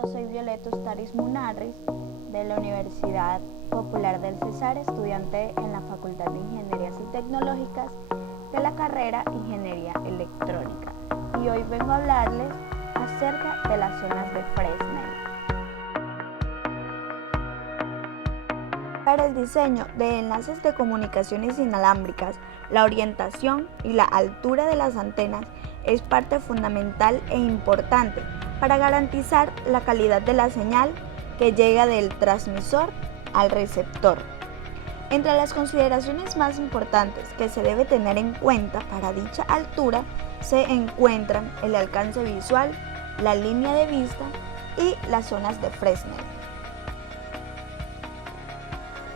yo soy Violeta Ustaris Munarriz de la Universidad Popular del Cesar, estudiante en la Facultad de Ingenierías y Tecnológicas de la carrera Ingeniería Electrónica. Y hoy vengo a hablarles acerca de las zonas de Fresnel. Para el diseño de enlaces de comunicaciones inalámbricas, la orientación y la altura de las antenas es parte fundamental e importante para garantizar la calidad de la señal que llega del transmisor al receptor. Entre las consideraciones más importantes que se debe tener en cuenta para dicha altura se encuentran el alcance visual, la línea de vista y las zonas de Fresnel.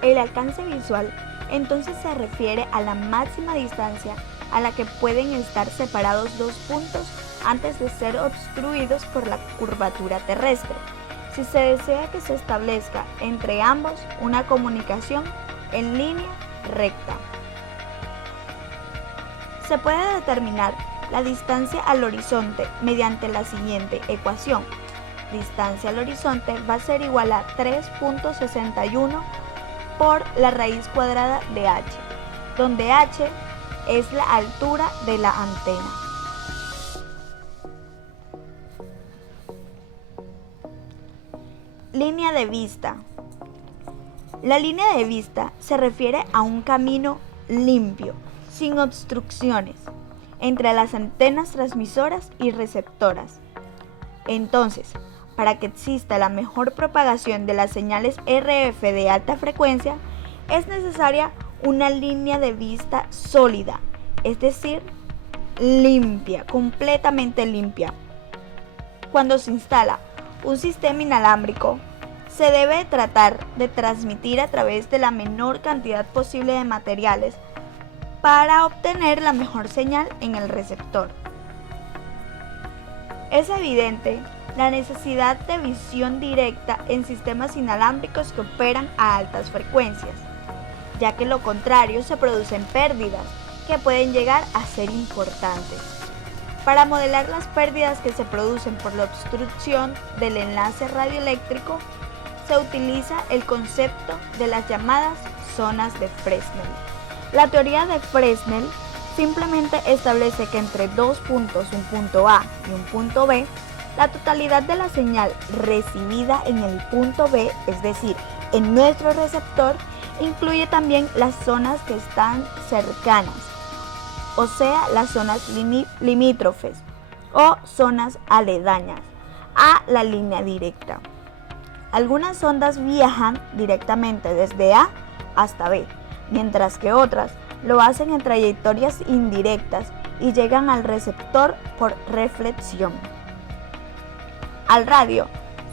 El alcance visual entonces se refiere a la máxima distancia a la que pueden estar separados dos puntos antes de ser obstruidos por la curvatura terrestre, si se desea que se establezca entre ambos una comunicación en línea recta. Se puede determinar la distancia al horizonte mediante la siguiente ecuación. Distancia al horizonte va a ser igual a 3.61 por la raíz cuadrada de h, donde h es la altura de la antena. Línea de vista. La línea de vista se refiere a un camino limpio, sin obstrucciones, entre las antenas transmisoras y receptoras. Entonces, para que exista la mejor propagación de las señales RF de alta frecuencia, es necesaria una línea de vista sólida, es decir, limpia, completamente limpia. Cuando se instala un sistema inalámbrico, se debe tratar de transmitir a través de la menor cantidad posible de materiales para obtener la mejor señal en el receptor. Es evidente la necesidad de visión directa en sistemas inalámbricos que operan a altas frecuencias, ya que lo contrario se producen pérdidas que pueden llegar a ser importantes. Para modelar las pérdidas que se producen por la obstrucción del enlace radioeléctrico, se utiliza el concepto de las llamadas zonas de Fresnel. La teoría de Fresnel simplemente establece que entre dos puntos, un punto A y un punto B, la totalidad de la señal recibida en el punto B, es decir, en nuestro receptor, incluye también las zonas que están cercanas, o sea, las zonas limítrofes o zonas aledañas a la línea directa. Algunas ondas viajan directamente desde A hasta B, mientras que otras lo hacen en trayectorias indirectas y llegan al receptor por reflexión. Al radio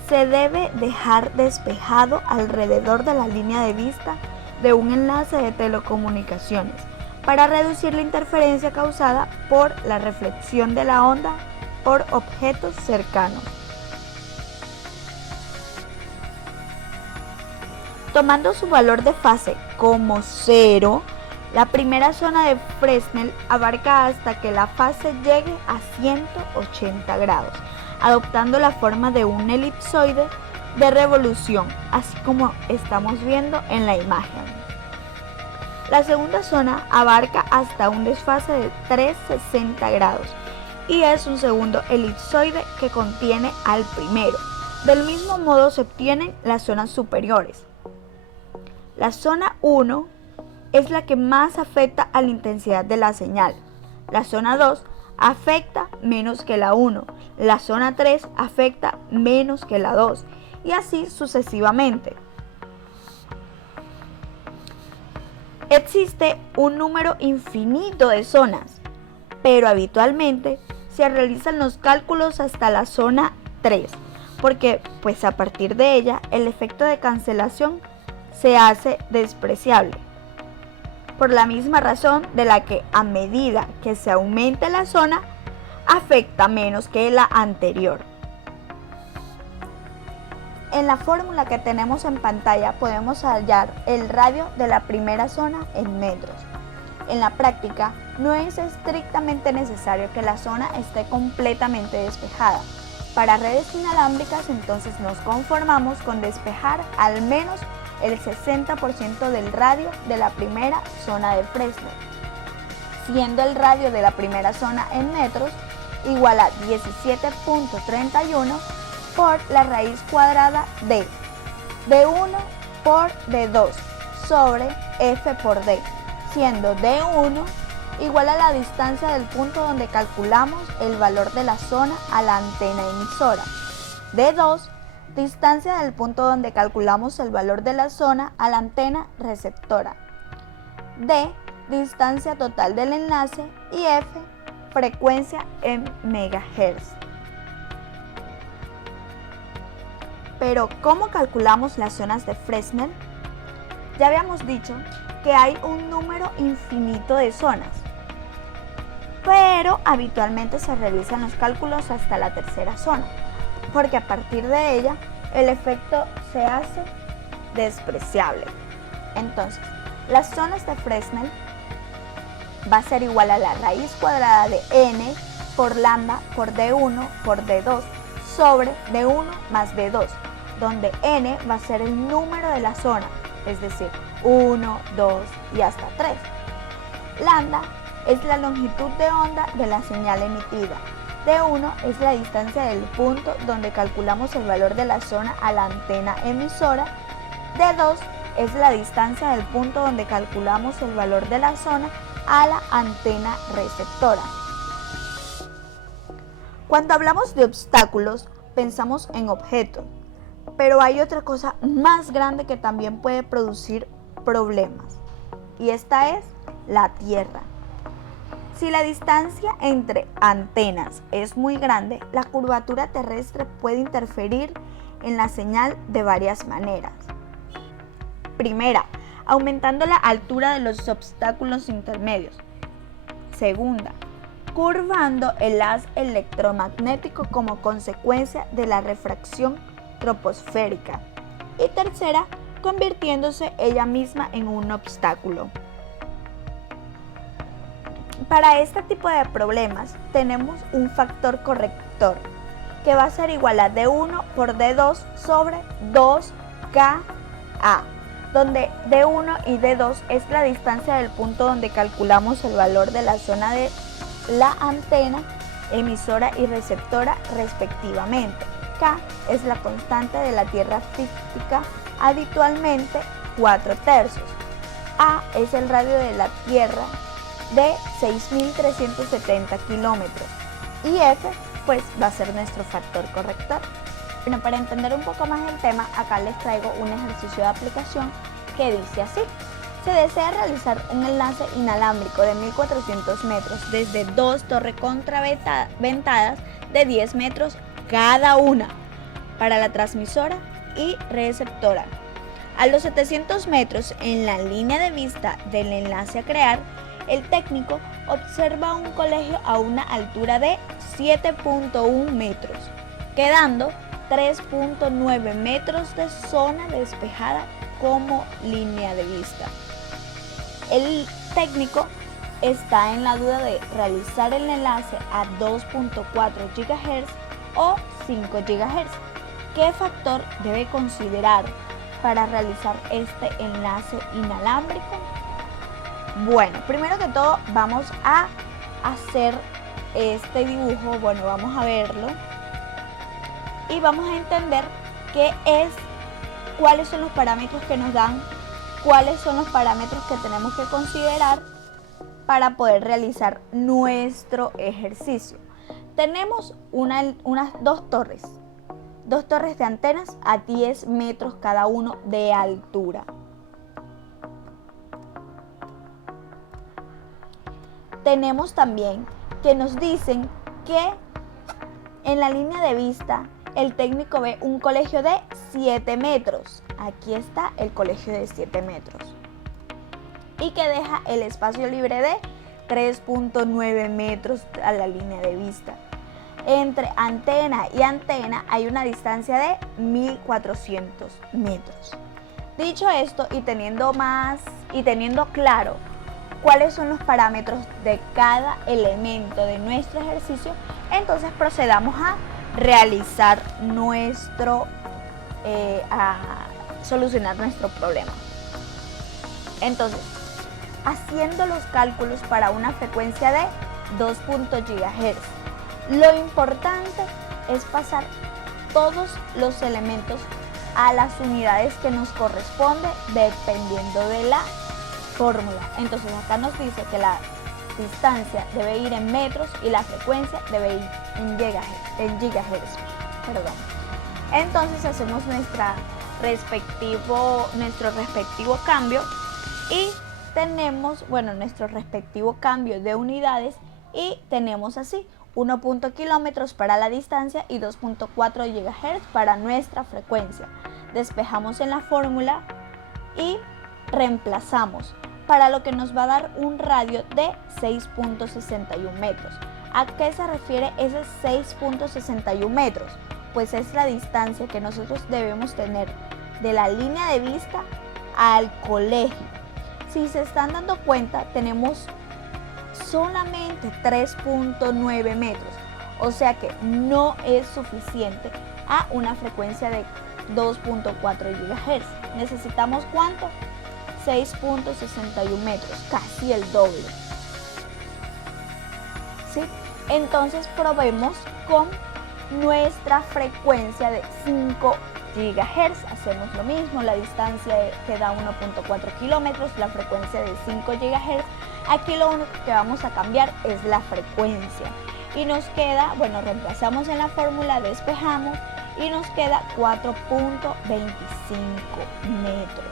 se debe dejar despejado alrededor de la línea de vista de un enlace de telecomunicaciones para reducir la interferencia causada por la reflexión de la onda por objetos cercanos. Tomando su valor de fase como 0, la primera zona de Fresnel abarca hasta que la fase llegue a 180 grados, adoptando la forma de un elipsoide de revolución, así como estamos viendo en la imagen. La segunda zona abarca hasta un desfase de 360 grados y es un segundo elipsoide que contiene al primero. Del mismo modo se obtienen las zonas superiores. La zona 1 es la que más afecta a la intensidad de la señal. La zona 2 afecta menos que la 1. La zona 3 afecta menos que la 2 y así sucesivamente. Existe un número infinito de zonas, pero habitualmente se realizan los cálculos hasta la zona 3, porque pues a partir de ella el efecto de cancelación se hace despreciable, por la misma razón de la que a medida que se aumente la zona, afecta menos que la anterior. En la fórmula que tenemos en pantalla podemos hallar el radio de la primera zona en metros. En la práctica, no es estrictamente necesario que la zona esté completamente despejada, Para redes inalámbricas, entonces nos conformamos con despejar al menos el 60% del radio de la primera zona de Fresnel, siendo el radio de la primera zona en metros igual a 17.31 por la raíz cuadrada de D1 por D2 sobre F por D, siendo D1 igual a la distancia del punto donde calculamos el valor de la zona a la antena emisora. D2, distancia del punto donde calculamos el valor de la zona a la antena receptora. D, distancia total del enlace. Y F, frecuencia en megahertz. Pero, ¿cómo calculamos las zonas de Fresnel? Ya habíamos dicho que hay un número infinito de zonas, pero habitualmente se realizan los cálculos hasta la tercera zona, porque a partir de ella el efecto se hace despreciable. Entonces, las zonas de Fresnel va a ser igual a la raíz cuadrada de n por lambda por d1 por d2 sobre d1 más d2, donde n va a ser el número de la zona, es decir, 1, 2 y hasta 3. Lambda es la longitud de onda de la señal emitida. D1 es la distancia del punto donde calculamos el valor de la zona a la antena emisora. D2 es la distancia del punto donde calculamos el valor de la zona a la antena receptora. Cuando hablamos de obstáculos, pensamos en objetos, pero hay otra cosa más grande que también puede producir problemas, y esta es la Tierra. Si la distancia entre antenas es muy grande, la curvatura terrestre puede interferir en la señal de varias maneras. Primera, aumentando la altura de los obstáculos intermedios. Segunda, curvando el haz electromagnético como consecuencia de la refracción troposférica. Y tercera, convirtiéndose ella misma en un obstáculo. Para este tipo de problemas tenemos un factor corrector que va a ser igual a D1 por D2 sobre 2KA, donde D1 y D2 es la distancia del punto donde calculamos el valor de la zona de la antena emisora y receptora respectivamente. K es la constante de la Tierra física, habitualmente 4/3. A es el radio de la Tierra de 6.370 kilómetros. Y F pues va a ser nuestro factor corrector. Bueno, para entender un poco más el tema, acá les traigo un ejercicio de aplicación que dice así. Se desea realizar un enlace inalámbrico de 1.400 metros desde dos torres contraventadas de 10 metros cada una para la transmisora y receptora. A los 700 metros en la línea de vista del enlace a crear, el técnico observa un colegio a una altura de 7.1 metros, quedando 3.9 metros de zona despejada como línea de vista. El técnico está en la duda de realizar el enlace a 2.4 GHz o 5 GHz. ¿Qué factor debe considerar para realizar este enlace inalámbrico? Bueno, primero que todo vamos a hacer este dibujo, bueno, vamos a verlo y vamos a entender cuáles son los parámetros que nos dan, cuáles son los parámetros que tenemos que considerar para poder realizar nuestro ejercicio. Tenemos unas dos torres de antenas a 10 metros cada uno de altura. Tenemos también que nos dicen que en la línea de vista el técnico ve un colegio de 7 metros. Aquí está el colegio de 7 metros. Y que deja el espacio libre de 3.9 metros a la línea de vista. Entre antena y antena hay una distancia de 1.400 metros. Dicho esto y teniendo claro cuáles son los parámetros de cada elemento de nuestro ejercicio, entonces procedamos a realizar solucionar nuestro problema. Entonces, haciendo los cálculos para una frecuencia de 2 GHz, lo importante es pasar todos los elementos a las unidades que nos corresponde dependiendo de la fórmula. Entonces acá nos dice que la distancia debe ir en metros y la frecuencia debe ir en gigahertz. Entonces hacemos nuestro respectivo cambio y tenemos, nuestro respectivo cambio de unidades y tenemos así 1 kilómetros para la distancia y 2.4 GHz para nuestra frecuencia. Despejamos en la fórmula y reemplazamos, para lo que nos va a dar un radio de 6.61 metros. ¿A qué se refiere ese 6.61 metros? Pues es la distancia que nosotros debemos tener de la línea de vista al colegio. Si se están dando cuenta, tenemos solamente 3.9 metros, o sea que no es suficiente a una frecuencia de 2.4 GHz. ¿Necesitamos cuánto? 6.61 metros, casi el doble. ¿Sí? Entonces probemos con nuestra frecuencia de 5 GHz. Hacemos lo mismo, la distancia que da 1.4 kilómetros, la frecuencia de 5 GHz. Aquí lo único que vamos a cambiar es la frecuencia. Y nos queda, reemplazamos en la fórmula, despejamos y nos queda 4.25 metros.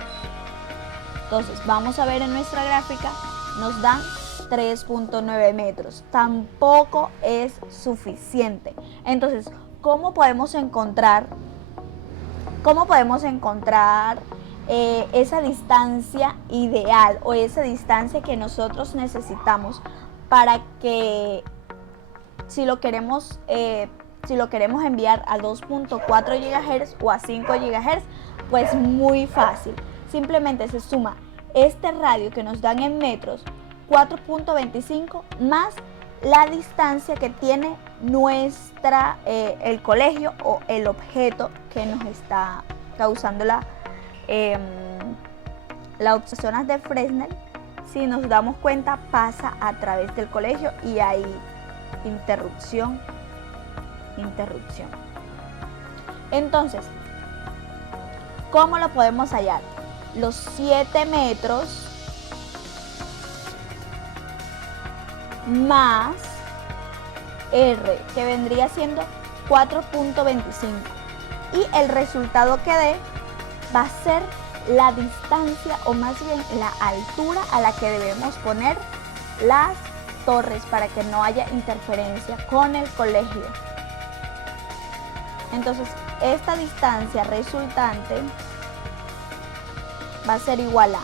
Entonces vamos a ver en nuestra gráfica, nos dan 3.9 metros. Tampoco es suficiente. Entonces, ¿cómo podemos encontrar esa distancia ideal o esa distancia que nosotros necesitamos para que si lo queremos enviar a 2.4 GHz o a 5 GHz? Pues muy fácil. Simplemente se suma este radio que nos dan en metros, 4.25, más la distancia que tiene el colegio o el objeto que nos está causando las zonas de Fresnel. Si nos damos cuenta, pasa a través del colegio y hay interrupción. Entonces, ¿cómo lo podemos hallar? Los 7 metros más R, que vendría siendo 4.25, y el resultado que dé va a ser la distancia, o más bien la altura a la que debemos poner las torres para que no haya interferencia con el colegio. Entonces, esta distancia resultante va a ser igual a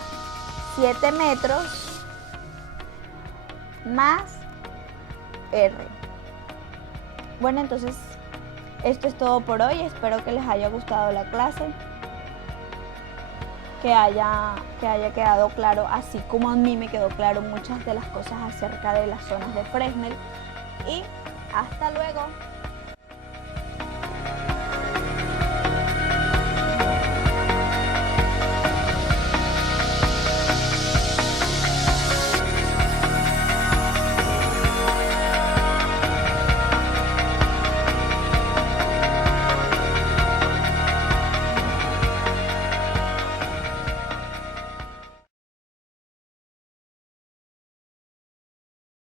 7 metros más R. Bueno, entonces esto es todo por hoy. Espero que les haya gustado la clase, que haya quedado claro, así como a mí me quedó claro muchas de las cosas acerca de las zonas de Fresnel. Y hasta luego.